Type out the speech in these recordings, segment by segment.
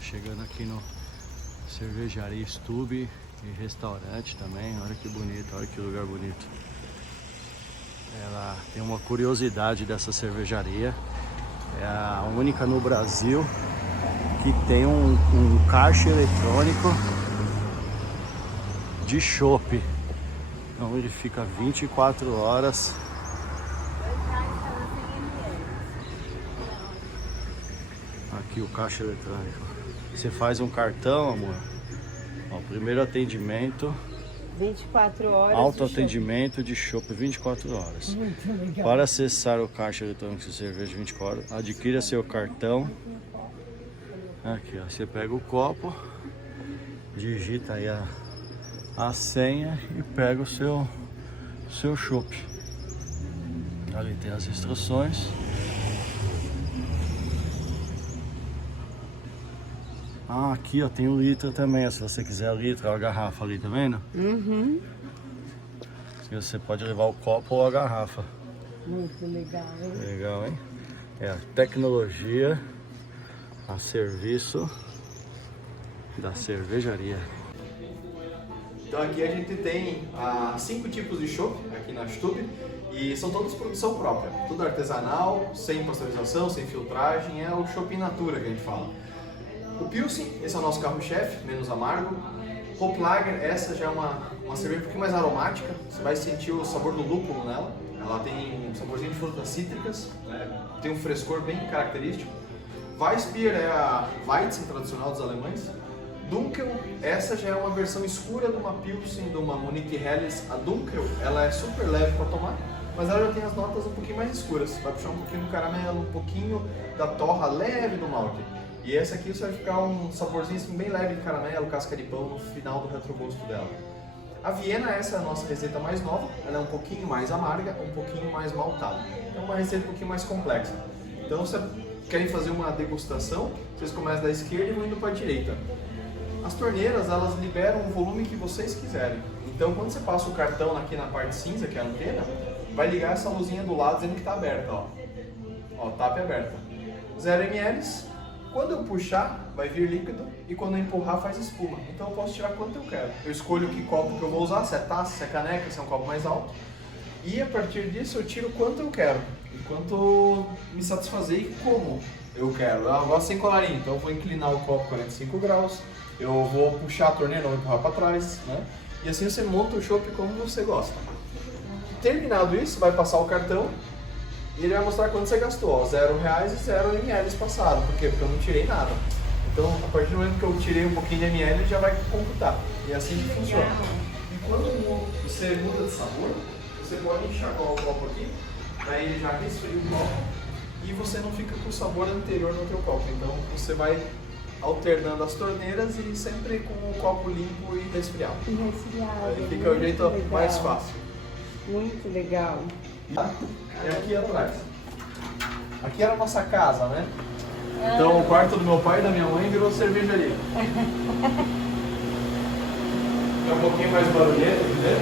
chegando aqui no Cervejaria Stube e restaurante também. Olha que bonito, olha que lugar bonito. Ela tem uma curiosidade dessa cervejaria. É a única no Brasil que tem um caixa eletrônico de chopp. Então ele fica 24 horas. Aqui o caixa eletrônico. Você faz um cartão, amor. Ó, primeiro atendimento. 24 horas. Autoatendimento de chopp 24 horas. Muito legal. Para acessar o caixa eletrônico de cerveja 24 horas, adquira seu cartão. Aqui, ó, você pega o copo, digita aí a senha e pega o seu chopp. Ali tem as instruções. Ah, aqui ó, tem o litro também, se você quiser litro, a garrafa ali, tá vendo? Uhum. Você pode levar o copo ou a garrafa. Muito legal, hein? Legal, hein? É a tecnologia a serviço da cervejaria. Então aqui a gente tem 5 tipos de chopp aqui na Stube e são todos produção própria, tudo artesanal, sem pasteurização, sem filtragem, é o chopp in natura que a gente fala. O Pilsen, esse é o nosso carro-chefe, menos amargo. Hop Lager, essa já é uma cerveja um pouquinho mais aromática, você vai sentir o sabor do lúpulo nela. Ela tem um saborzinho de frutas cítricas, né? Tem um frescor bem característico. Weissbier é a Weizen tradicional dos alemães. Dunkel, essa já é uma versão escura de uma Pilsen, de uma Munich Helles. A Dunkel, ela é super leve para tomar, mas ela já tem as notas um pouquinho mais escuras. Vai puxar um pouquinho do caramelo, um pouquinho da torra leve do malte. E essa aqui você vai ficar um saborzinho assim, bem leve de caramelo, casca de pão no final do retrogosto dela. A Viena, essa é a nossa receita mais nova, ela é um pouquinho mais amarga, um pouquinho mais maltada. É uma receita um pouquinho mais complexa. Então, se querem fazer uma degustação, vocês começam da esquerda e vão indo para a direita. As torneiras, elas liberam o volume que vocês quiserem. Então, quando você passa o cartão aqui na parte cinza, que é a antena, vai ligar essa luzinha do lado dizendo que está aberta, ó. Ó, tap aberta. 0 ml. Quando eu puxar, vai vir líquido e quando eu empurrar, faz espuma. Então eu posso tirar quanto eu quero. Eu escolho que copo que eu vou usar, se é taça, se é caneca, se é um copo mais alto. E a partir disso eu tiro quanto eu quero, enquanto me satisfazer e como eu quero. Eu gosto sem colarinho, então eu vou inclinar o copo 45 graus, eu vou puxar a torneira, não empurrar para trás, né? E assim você monta o chopp como você gosta. Terminado isso, vai passar o cartão. E ele vai mostrar quanto você gastou, ó, R$0 e 0 ml passaram. Por quê? Porque eu não tirei nada. Então, a partir do momento que eu tirei um pouquinho de ml, ele já vai computar. E é assim que funciona. E quando você muda de sabor, você pode enxaguar o copo aqui, daí ele já resfria o copo e você não fica com o sabor anterior no teu copo. Então, você vai alternando as torneiras e sempre com o copo limpo e resfriado. Aí fica o jeito legal. Mais fácil. Muito legal. E aqui atrás. Aqui era a nossa casa, né? Então o quarto do meu pai e da minha mãe virou cervejaria. É um pouquinho mais barulhento, entendeu?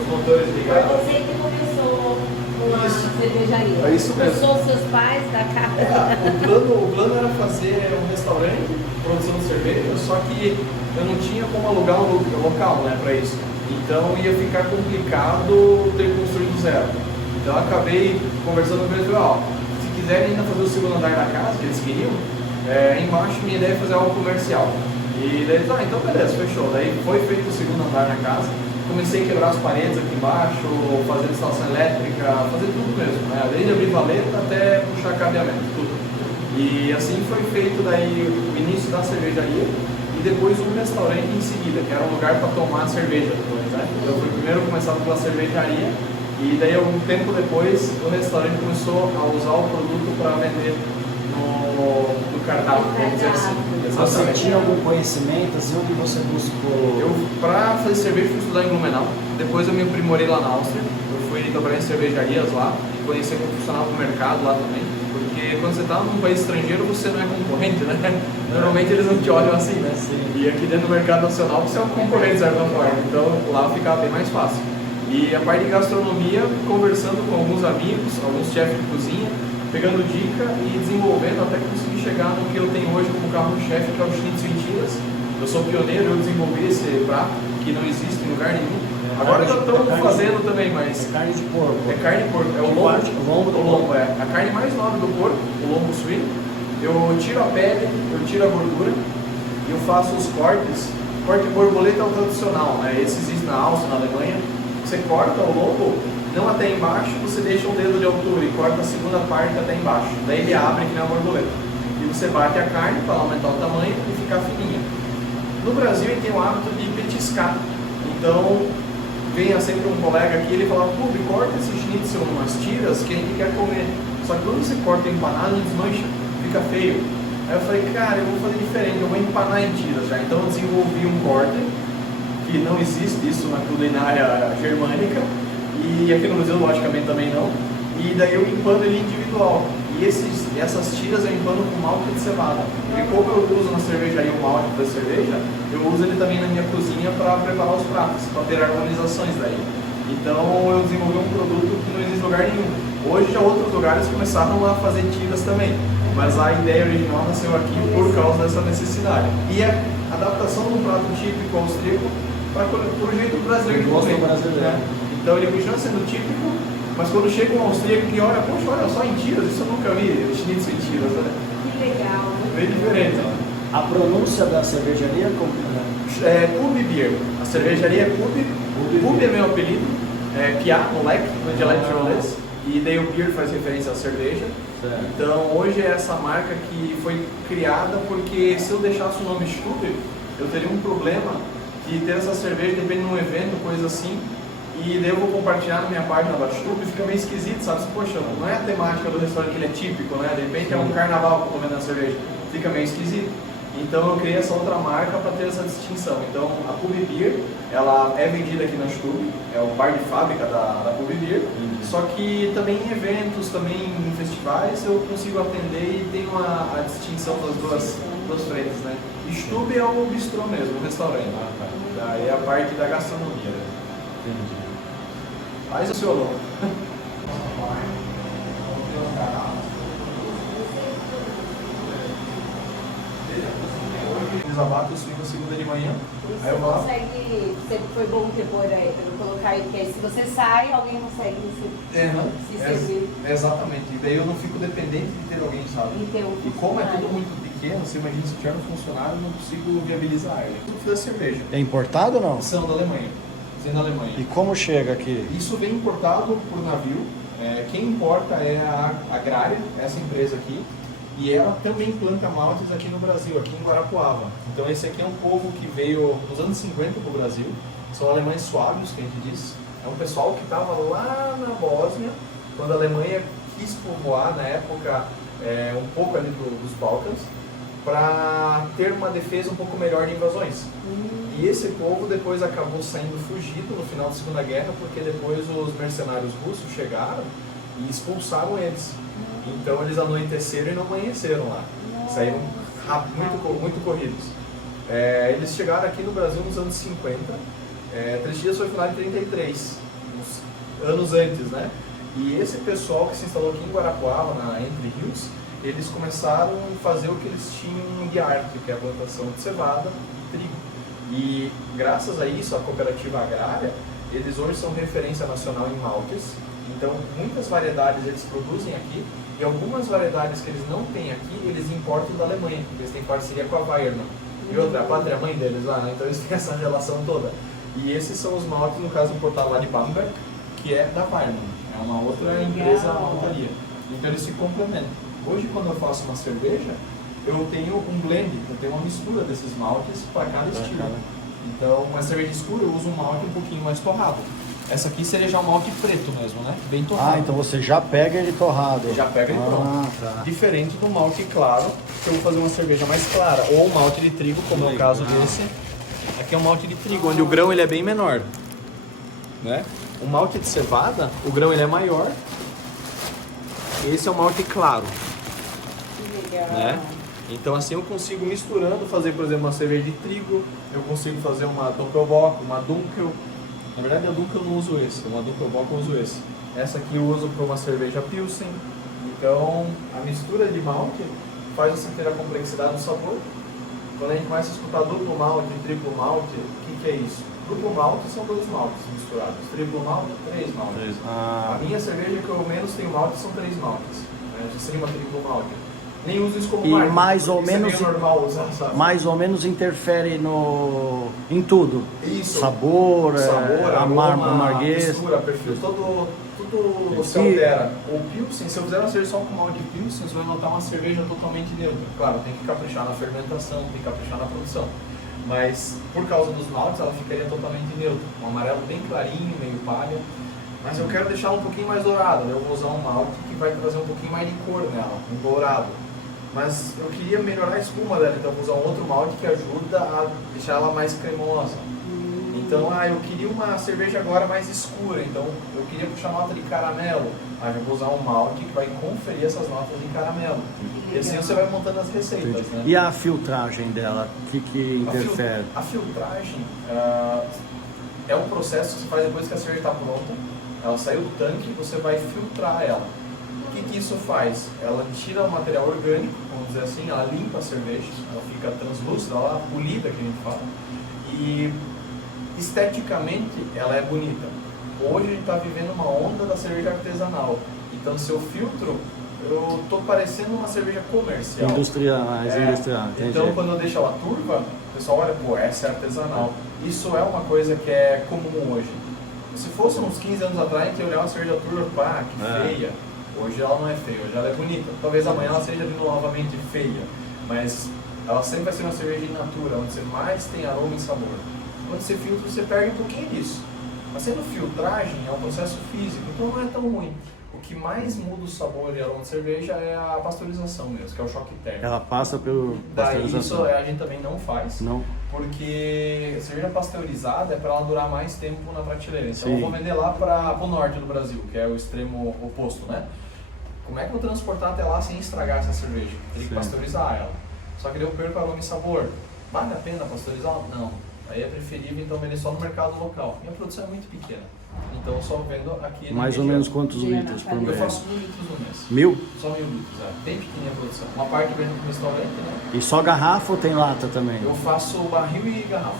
Os motores ligados. Foi você que começou uma cervejaria. É isso mesmo. Começou seus pais da casa. O plano era fazer um restaurante, produção de cerveja, só que eu não tinha como alugar um local, né, para isso. Então ia ficar complicado ter construído do zero. Então eu acabei conversando com eles e falei, ó, se quiserem ainda fazer o segundo andar da casa, que eles queriam, embaixo minha ideia é fazer algo comercial. E daí, então beleza, fechou. Daí foi feito o segundo andar na casa, comecei a quebrar as paredes aqui embaixo, fazer instalação elétrica, fazer tudo mesmo, né? Desde abrir valeta até puxar cabeamento, tudo. E assim foi feito daí o início da cervejaria. E depois um restaurante em seguida, que era um lugar para tomar cerveja depois, né? Eu fui primeiro começar pela cervejaria e daí algum tempo depois o restaurante começou a usar o produto para vender no cardápio, vamos dizer assim. Você tinha algum conhecimento, assim, onde você buscou? Eu, para fazer cerveja, fui estudar em Blumenau, depois eu me aprimorei lá na Áustria, eu fui trabalhar em cervejarias lá e conhecer como funcionava o mercado lá também. Porque quando você está num país estrangeiro, você não é concorrente, né? Normalmente eles não te olham assim, né? Sim. E aqui dentro do mercado nacional você é um concorrente, de certa forma. Então lá ficava bem mais fácil. E a parte de gastronomia, conversando com alguns amigos, alguns chefes de cozinha, pegando dica e desenvolvendo até conseguir chegar no que eu tenho hoje. hoje como carro-chefe, que é o Schnitzel em tiras. Eu sou pioneiro, eu desenvolvi esse prato, que não existe em lugar nenhum. Agora já estão fazendo também, mas... É carne de porco. É carne de porco, é o lombo é a carne mais nobre do porco, o lombo suíno. Eu tiro a pele, eu tiro a gordura e eu faço os cortes. Corte borboleta é o tradicional, né? Esse existe na Áustria, na Alemanha. Você corta o lombo, não até embaixo, você deixa um dedo de altura e corta a segunda parte até embaixo. Daí ele abre que nem a borboleta. E você bate a carne para aumentar o tamanho e ficar fininha. No Brasil ele tem o hábito de petiscar. Então, venha sempre um colega aqui, ele fala, pô, corta esse schnitzel em umas tiras que a gente quer comer. Só que quando você corta empanado, ele desmancha, fica feio. Aí eu falei, cara, eu vou fazer diferente, eu vou empanar em tiras já. Então eu desenvolvi um corte, que não existe isso na culinária germânica, e aqui no Brasil, logicamente, também não. E daí eu empano ele individual. E essas tiras eu empano com malte de cevada. E como eu uso na cervejaria o malte da cerveja, eu uso ele também na minha cozinha para preparar os pratos, para ter harmonizações daí. Então eu desenvolvi um produto que não existe em lugar nenhum. Hoje já outros lugares começaram a fazer tiras também, mas a ideia original nasceu aqui por causa dessa necessidade. E a adaptação de um prato típico austríaco para o jeito brasileiro de comer. Né? Então ele continua sendo típico, mas quando chega um austríaco que olha, poxa, olha só em tiras, isso eu nunca vi, schnitzel em tiras, né? Que legal. Bem diferente. A pronúncia da cervejaria como é Pub Beer. A cervejaria é Pub. Pub é meu apelido. É Piá, moleque, no dialeto irlandês. E daí o beer faz referência à cerveja. Certo. Então hoje é essa marca que foi criada porque se eu deixasse o nome Stube, eu teria um problema de ter essa cerveja depende de um evento, coisa assim. E daí eu vou compartilhar na minha página da Stube e fica meio esquisito, sabe? Poxa, não é a temática do restaurante que ele é típico, né? De repente é um carnaval que eu tô vendo a cerveja. Fica meio esquisito. Então eu criei essa outra marca para ter essa distinção. Então a Pub Beer, ela é vendida aqui na Stube, é o bar de fábrica da Pub Beer, só que também em eventos, também em festivais eu consigo atender e tenho a distinção das duas frentes, né? E Stube é o bistrô mesmo, o restaurante. Daí é a parte da gastronomia. Entendi. Mas o seu nome? Eles abatem o suíno segunda de manhã. Aí eu vou lá. Consegue, sempre foi bom ter por aí, para eu colocar aí, porque aí se você sai, alguém consegue se servir. Exatamente. E daí eu não fico dependente de ter alguém, sabe? E ter um E como é tudo funcionário. muito pequeno, você imagina se tiver um funcionário, eu não consigo viabilizar ele. Tudo da cerveja. É importado ou não? São da Alemanha. São da Alemanha. E como chega aqui? Isso vem importado por navio. Quem importa é a Agrária, essa empresa aqui. E ela também planta maltes aqui no Brasil, aqui em Guarapuava. Então esse aqui é um povo que veio nos anos 50 para o Brasil. São alemães suávios, que a gente diz. É um pessoal que estava lá na Bósnia, quando a Alemanha quis povoar, na época, um pouco ali dos Balcãs, para ter uma defesa um pouco melhor de invasões. E esse povo depois acabou saindo fugido no final da Segunda Guerra, porque depois os mercenários russos chegaram e expulsaram eles. Então eles anoiteceram e não amanheceram lá. Saíram muito corridos. Eles chegaram aqui no Brasil nos anos 50. Três Dias foi final de 33, uns anos antes, né? E esse pessoal que se instalou aqui em Guarapuava, na Entre Rios, eles começaram a fazer o que eles tinham de arte, que é a plantação de cevada e trigo. E graças a isso, a cooperativa agrária, eles hoje são referência nacional em maltes. Então, muitas variedades eles produzem aqui, e algumas variedades que eles não têm aqui, eles importam da Alemanha, porque eles têm parceria com a Weirmann. E outra, a pátria-mãe deles lá, né? Então eles têm essa relação toda. E esses são os maltes, no caso, importados lá de Bamberg, que é da Weirmann. É uma outra empresa maltaria. Então eles se complementam. Hoje, quando eu faço uma cerveja, eu tenho um blend, eu tenho uma mistura desses maltes para cada estilo. Então, uma cerveja escura eu uso um malte um pouquinho mais torrado. Essa aqui seria já um malte preto mesmo, né? Bem torrado. Ah, então você já pega ele torrado. Já pega ele pronto. Tá. Diferente do malte claro, que eu vou fazer uma cerveja mais clara. Ou um malte de trigo, como é o caso desse. Aqui é um malte de trigo, onde o grão ele é bem menor. Né? O malte de cevada, o grão ele é maior. Esse é o malte claro. Que legal. Né? Então assim eu consigo misturando, fazer por exemplo uma cerveja de trigo, eu consigo fazer uma Doppelbock, uma Dunkel. Na verdade a Dunkel eu não uso esse, uma Doppelbock eu uso esse. Essa aqui eu uso para uma cerveja Pilsen. Então a mistura de malte faz você ter a complexidade do sabor. Quando a gente começa a escutar duplo malte e triplo malte, o que é isso? Duplo malte são 2 maltes misturados, triplo malte, 3 maltes. A minha cerveja que eu menos tenho malte são 3 maltes, né? Já seria uma triplo malte. Nem uso isso como E marca, mais ou seria menos normal usar, sabe? mais ou menos interfere em tudo. Isso. Sabor, aroma, amarguez. textura, perfil, tudo se E- altera. O Pilsen, se eu fizer uma cerveja só com malte de Pilsen, você vai notar uma cerveja totalmente neutra. Claro, tem que caprichar na fermentação, tem que caprichar na produção. Mas por causa dos maltes, ela ficaria totalmente neutra. Um amarelo bem clarinho, meio palha. Mas eu quero deixar ela um pouquinho mais dourada. Eu vou usar um malte que vai trazer um pouquinho mais de cor nela, um dourado. Mas eu queria melhorar a espuma dela, então eu vou usar um outro malte que ajuda a deixar ela mais cremosa. Então, eu queria uma cerveja agora mais escura, então eu queria puxar nota de caramelo. Eu vou usar um malte que vai conferir essas notas de caramelo. E assim você vai montando as receitas, né? E a filtragem dela, o que interfere? A filtragem é um processo que você faz depois que a cerveja está pronta. Ela saiu do tanque, você vai filtrar ela. O que isso faz? Ela tira o material orgânico, vamos dizer assim, ela limpa a cerveja, ela fica translúcida, ela é polida, que a gente fala. E esteticamente ela é bonita. Hoje a gente está vivendo uma onda da cerveja artesanal. Então se eu filtro, eu estou parecendo uma cerveja comercial. Industrial, entendi. Então quando eu deixo ela turva, o pessoal olha, pô, essa é artesanal. Isso é uma coisa que é comum hoje. Se fosse uns 15 anos atrás, a gente ia olhar uma cerveja turva, pá, que feia. Hoje ela não é feia, hoje ela é bonita. Talvez amanhã ela seja novamente feia, mas ela sempre vai ser uma cerveja in natura, onde você mais tem aroma e sabor. Quando você filtra, você perde um pouquinho disso. Mas sendo filtragem, é um processo físico, então não é tão ruim. O que mais muda o sabor e aroma de cerveja é a pasteurização mesmo, que é o choque térmico. Ela passa pelo Daí isso pasteurização. a gente também não faz. Não. Porque cerveja pasteurizada é para ela durar mais tempo na prateleira. Então Sim. eu vou vender lá para o norte do Brasil, que é o extremo oposto, né? Como é que eu vou transportar até lá sem estragar essa cerveja? Tem que Sim. pasteurizar ela. Só que daí eu perco aroma e sabor. Vale a pena pasteurizar? Não. Aí é preferível então vender só no mercado local. Minha produção é muito pequena. Então eu só vendo aqui na Mais ou região. menos quantos litros por Eu mês? faço 1.000 litros no mês. 1000? Só 1.000 litros, bem pequenininha a produção. Uma parte vendo no restaurante, né? E só garrafa ou tem lata também? Eu faço barril e garrafa.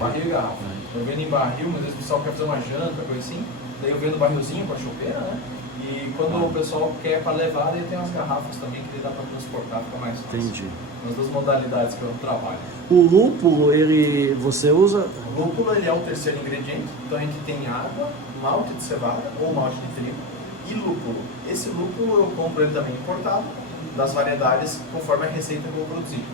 Barril e garrafa. Eu vendo em barril, mas às vezes o pessoal quer fazer uma janta, coisa assim. Daí eu vendo barrilzinho com a chopeira, né? E quando o pessoal quer para levar, daí tem umas garrafas também que dá para transportar, fica mais fácil. Entendi. As duas modalidades que eu trabalho. O lúpulo, você usa? O lúpulo ele é o terceiro ingrediente, então a gente tem água, malte de cevada ou malte de trigo e lúpulo. Esse lúpulo eu compro ele também importado, das variedades conforme a receita que eu vou produzir.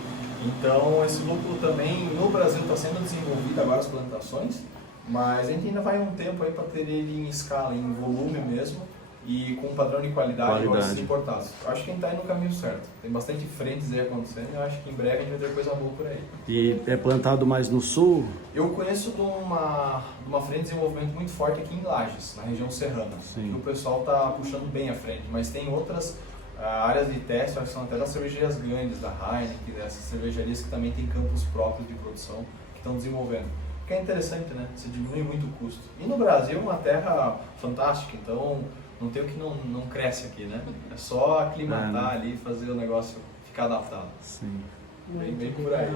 Então esse lúpulo também no Brasil está sendo desenvolvido agora as plantações, mas a gente ainda vai um tempo aí para ter ele em escala, em volume mesmo e com um padrão de qualidade igual esses importados. Eu acho que a gente está indo no caminho certo. Tem bastante frentes aí acontecendo e eu acho que em breve a gente vai ter coisa boa por aí. E é plantado mais no sul? Eu conheço de uma frente de desenvolvimento muito forte aqui em Lages, na região serrana. Sim. Que o pessoal está puxando bem à frente, mas tem outras áreas de teste, acho que são até das cervejarias grandes, da Heineken, dessas cervejarias que também têm campos próprios de produção que estão desenvolvendo. O que é interessante, né? Você diminui muito o custo. E no Brasil é uma terra fantástica, então não tem o que não cresce aqui, né? É só aclimatar ali e fazer o negócio ficar adaptado. Sim. Bem por aí.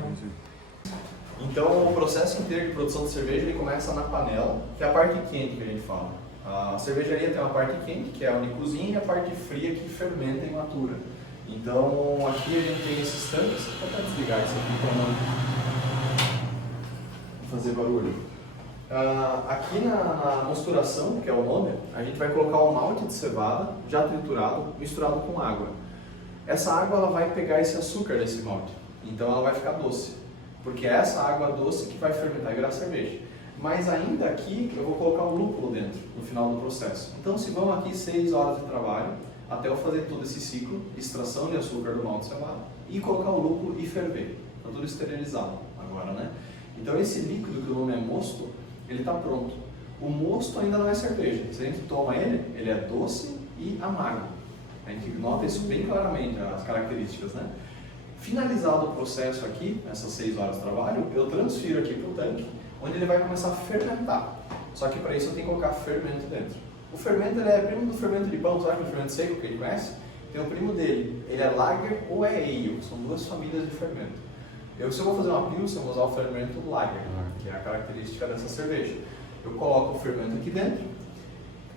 Então o processo inteiro de produção de cerveja ele começa na panela, que é a parte quente que a gente fala. A cervejaria tem uma parte quente, que é a unicozinha, e a parte fria que fermenta e matura. Então aqui a gente tem esses tanques, vou até desligar isso aqui para não fazer barulho. Aqui na mosturação, que é o nome, a gente vai colocar o malte de cevada, já triturado, misturado com água. Essa água ela vai pegar esse açúcar desse malte, então ela vai ficar doce, porque é essa água doce que vai fermentar e virar cerveja. Mas ainda aqui eu vou colocar o lúpulo dentro, no final do processo. Então se vão aqui 6 horas de trabalho, até eu fazer todo esse ciclo, extração de açúcar do malte de cevada, e colocar o lúpulo e ferver. Está tudo esterilizado agora, né? Então esse líquido que o nome é mosto, ele está pronto. O mosto ainda não é cerveja. Se a gente toma ele, ele é doce e amargo. A gente nota isso bem claramente, as características, né? Finalizado o processo aqui, essas 6 horas de trabalho, eu transfiro aqui para o tanque, onde ele vai começar a fermentar. Só que para isso eu tenho que colocar fermento dentro. O fermento ele é primo do fermento de pão, sabe o fermento seco que a gente conhece? Tem o primo dele, ele é Lager ou é Ale, são duas famílias de fermento. Se eu vou fazer uma Pilsen, eu vou usar o fermento Lager, que é a característica dessa cerveja. Eu coloco o fermento aqui dentro,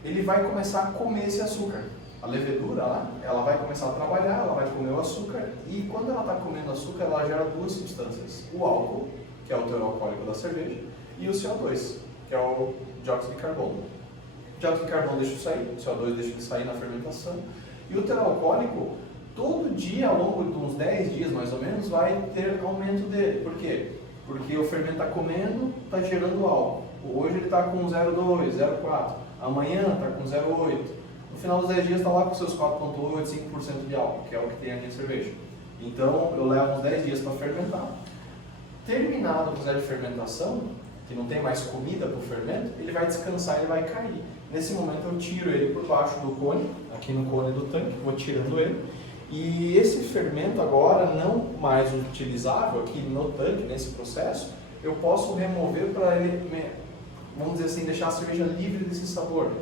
ele vai começar a comer esse açúcar. A levedura lá, ela vai começar a trabalhar, ela vai comer o açúcar, e quando ela está comendo açúcar, ela gera duas substâncias. O álcool, que é o teor alcoólico da cerveja, e o CO2, que é o dióxido de carbono. O dióxido de carbono deixa de sair, o CO2 deixa de sair na fermentação, e o teor alcoólico, todo dia, ao longo de uns 10 dias mais ou menos, vai ter aumento dele. Por quê? Porque o fermento está comendo, está gerando álcool. Hoje ele está com 0,2, 0,4, amanhã está com 0,8. No final dos 10 dias está lá com seus 4,8, 5% de álcool, que é o que tem aqui na cerveja. Então eu levo uns 10 dias para fermentar. Terminado o processo de fermentação, que não tem mais comida para o fermento, ele vai descansar, ele vai cair. Nesse momento eu tiro ele por baixo do cone, aqui no cone do tanque, vou tirando ele. E esse fermento agora, não mais utilizável aqui no tanque, nesse processo, eu posso remover para ele, vamos dizer assim, deixar a cerveja livre desse sabor.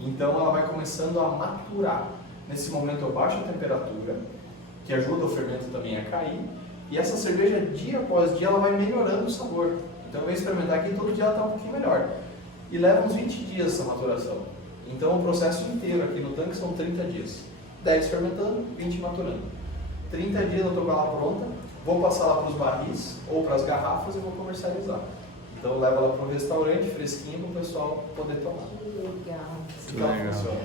Então ela vai começando a maturar. Nesse momento eu baixo a temperatura, que ajuda o fermento também a cair. E essa cerveja, dia após dia, ela vai melhorando o sabor. Então eu vou experimentar aqui, todo dia ela está um pouquinho melhor. E leva uns 20 dias essa maturação. Então o processo inteiro aqui no tanque são 30 dias. 10 fermentando, 20 maturando. 30 dias eu estou com ela pronta, vou passar ela para os barris ou para as garrafas e vou comercializar. Então eu levo ela para um restaurante fresquinho para o pessoal poder tomar. Legal. Então funciona.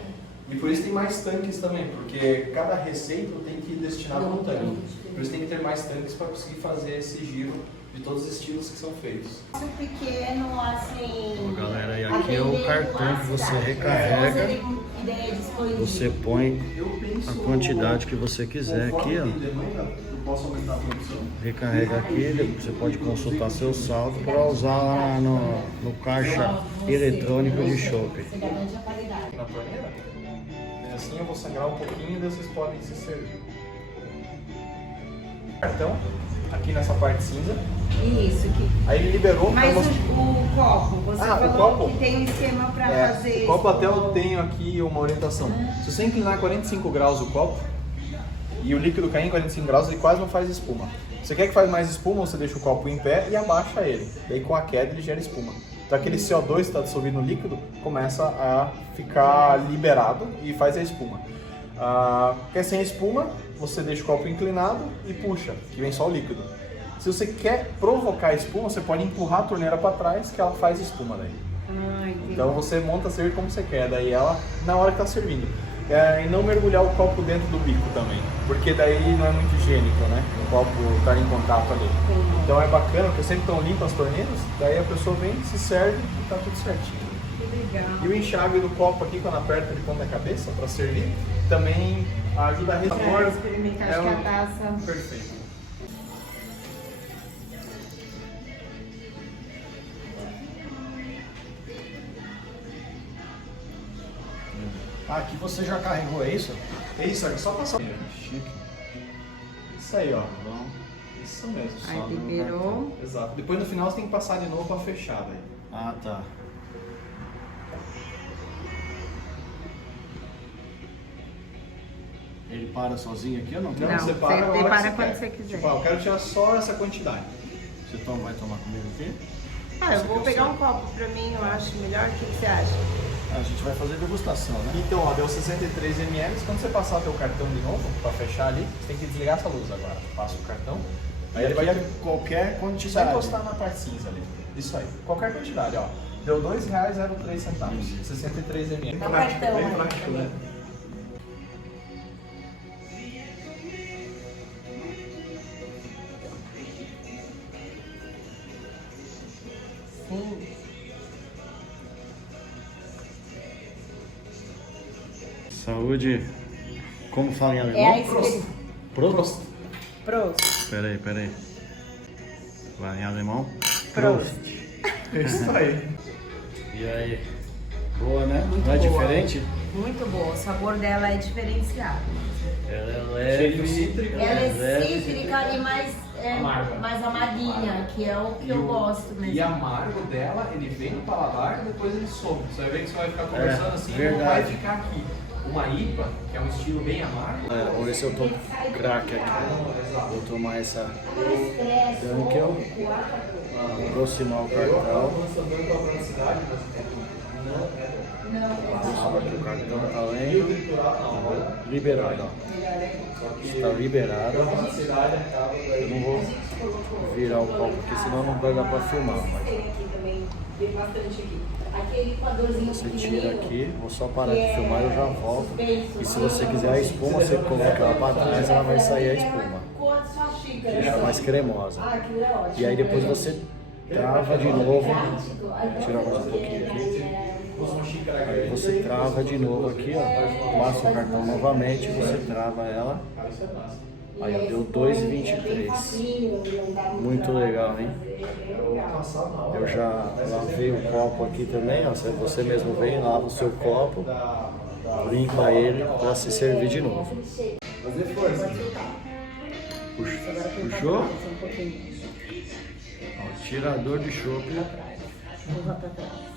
E por isso tem mais tanques também, porque cada receita tem que destinar para um tanque. Por isso tem que ter mais tanques para conseguir fazer esse giro de todos os estilos que são feitos. Isso pequeno, assim... Ó, galera, e aqui é o cartão que você recarrega. Você põe a quantidade que você quiser aqui, ó. Recarrega aqui, você pode consultar seu saldo para usar lá no caixa eletrônico de chopp. Aqui na torneira, assim eu vou sangrar um pouquinho e daí vocês podem se servir. Cartão, aqui nessa parte cinza. Isso, que... Aí ele liberou. Mas o copo, você falou o copo? que tem um esquema para fazer... O copo até eu tenho aqui uma orientação. Se você inclinar 45 graus o copo e o líquido cair em 45 graus, ele quase não faz espuma. Se você quer que faz mais espuma, você deixa o copo em pé e abaixa ele. Daí com a queda ele gera espuma. Então aquele CO2 que está dissolvido no líquido começa a ficar liberado e faz a espuma. Quer sem espuma, você deixa o copo inclinado e puxa, que vem só o líquido. Se você quer provocar a espuma, você pode empurrar a torneira para trás que ela faz espuma daí. Então você monta a cerveja como você quer, daí ela na hora que está servindo. E não mergulhar o copo dentro do bico também, porque daí não é muito higiênico, né? O copo estar em contato ali. Então é bacana, porque sempre estão limpas as torneiras, daí a pessoa vem, se serve e está tudo certinho. Que legal. E o enxágue do copo aqui, quando aperta de ponta cabeça para servir, também ajuda a ressoar. Experimentar, acho que a taça... Perfeito. Aqui você já carregou, é isso? É isso, é só passar. Chique. Isso aí, ó. Isso mesmo. Aí só no liberou. cartão. Exato. Depois no final você tem que passar de novo para fechar daí. Ah, tá. Ele para sozinho aqui ou não? Não, você você para a hora que para você quando quer. você quiser. Tipo, eu quero tirar só essa quantidade. Você vai tomar comigo aqui? Eu vou pegar um copo pra mim, eu acho melhor. O que você acha? A gente vai fazer degustação, né? Então, ó, deu 63 ml. Quando você passar teu cartão de novo, para fechar ali, você tem que desligar essa luz agora. Passa o cartão. Aí ele vai qualquer só quantidade. encostar na parte cinza ali. Isso aí. Qualquer quantidade, ó. Deu R$2,03. 63 ml. Tá o cartão, bem né? prático, né? Sim. Saúde. Como fala em É a alemão? experiência. Prost. Prost. Peraí. Vai em alemão? Prost. Isso aí. E aí? Boa, né? Muito Não é boa. diferente? Muito boa. O sabor dela é diferenciado. Ela é leve. cítrico. Ela é leve. cítrica e mais, Amarga. mais amarguinha, que é o que eu gosto mesmo. E amargo dela, ele vem no paladar e depois ele some. Você vai ver que você vai ficar conversando assim e não verdade. vai ficar aqui. uma IPA, que é um estilo bem amargo. Galera, vamos ver se eu tô craque aqui. Vou tomar essa Dunkel. Aproximar o cartão. Só que o cartão tá lendo. Liberado, ó. Está liberado. Eu não vou virar o copo aqui, senão não vai dar pra filmar. Você tira aqui, vou só parar de filmar e eu já volto. E se você quiser a espuma, você coloca ela pra trás, ela vai sair a espuma. Deixa mais cremosa. E aí depois você trava de novo. Tirar mais um pouquinho aqui. Aí você trava de novo aqui, ó. Passa o cartão novamente, você trava ela. Aí deu 2,23. Muito legal, hein? Eu já lavei o copo aqui também, ó. Você mesmo vem, lava o seu copo, limpa ele para se servir de novo. Puxou? Ó, tirador de chopp. Empurra pra trás.